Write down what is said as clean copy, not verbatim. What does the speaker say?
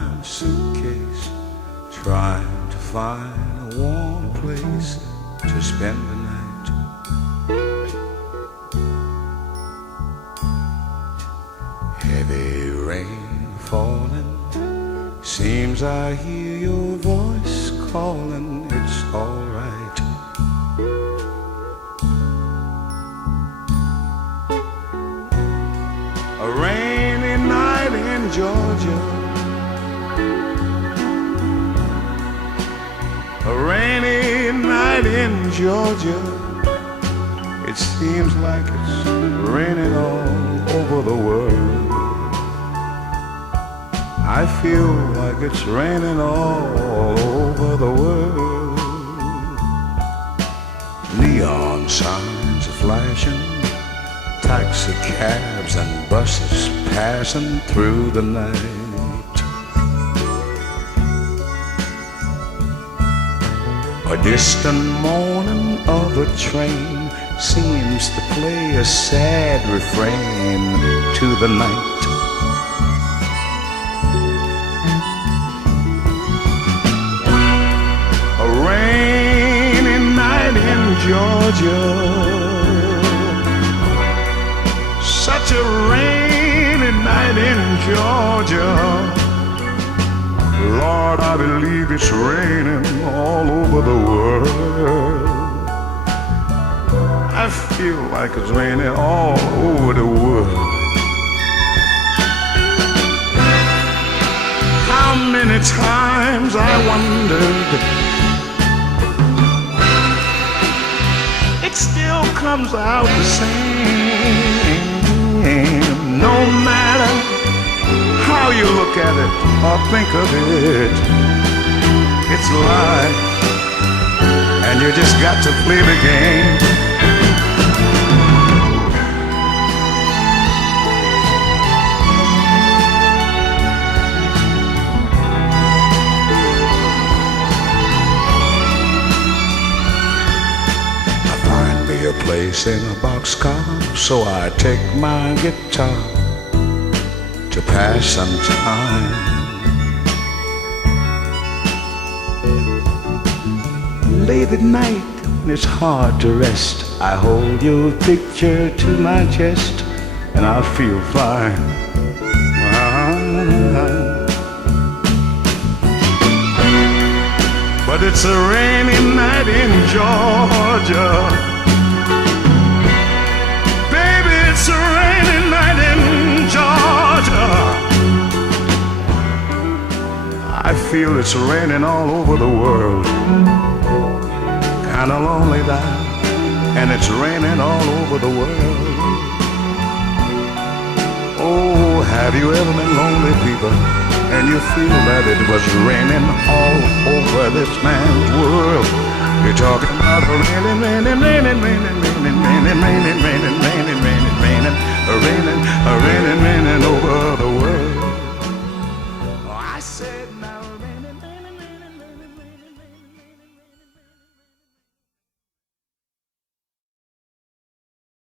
and suitcase, trying to find a warm place to spend the night. Heavy rain falling, seems I hear your voice calling. It's all right. A rainy night in Georgia, a rainy night in Georgia. It seems like it's raining all over the world. I feel like it's raining all over the world. Neon signs are flashing, taxi cabs and buses passing through the night. A distant moaning of a train seems to play a sad refrain to the night. A rainy night in Georgia, such a rainy night in Georgia. Lord, I believe it's raining all over the world. I feel like it's raining all over the world. How many times I wondered, it still comes out the same. No matter how you look at it or think of it, it's life, and you just got to play the game. A place in a boxcar, so I take my guitar to pass some time. Late at night, when it's hard to rest, I hold your picture to my chest, and I feel fine. But it's a rainy night in Georgia. It's a rainy night in Georgia. I feel it's raining all over the world. Kinda lonely now, and it's raining all over the world. Oh, have you ever been lonely, people, and you feel that it was raining all over this man's world? You're talking about raining, raining, raining, raining, raining, raining, raining, raining, raining, raining, raining